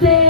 play.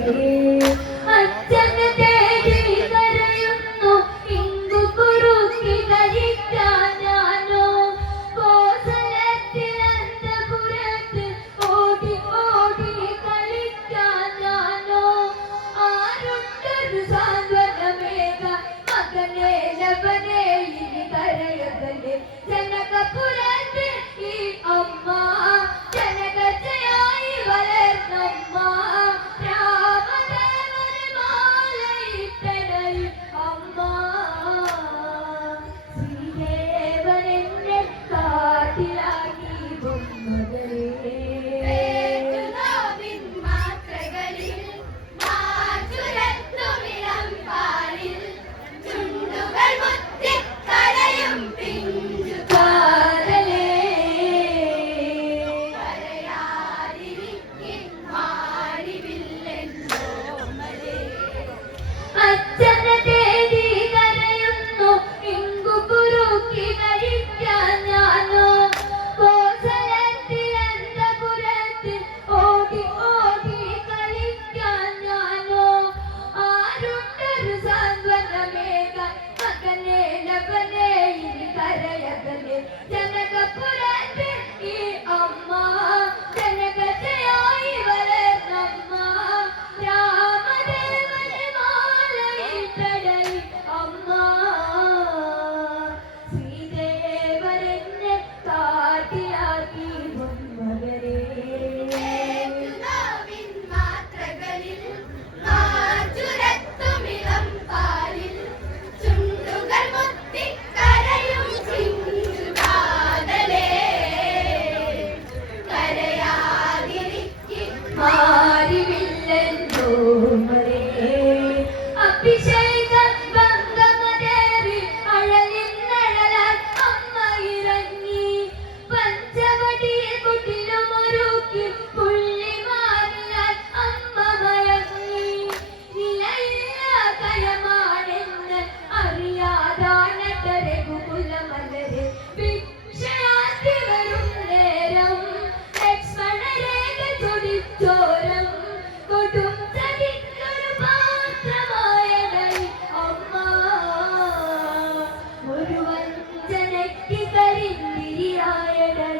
Vinayakan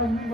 അമ്മ